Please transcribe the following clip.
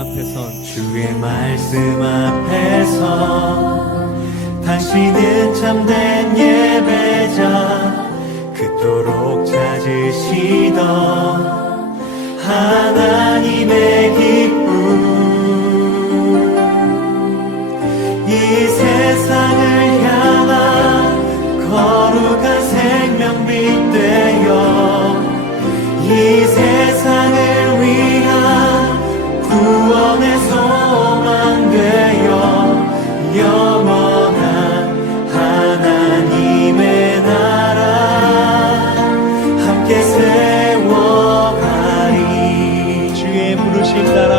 말씀 앞에 선 주의 말씀 앞에서 당신은 참된 예배자 그토록 찾으시던 하나님의 기쁨. 이 세상을 향한 거룩한 생명빛 되어 이 세상 주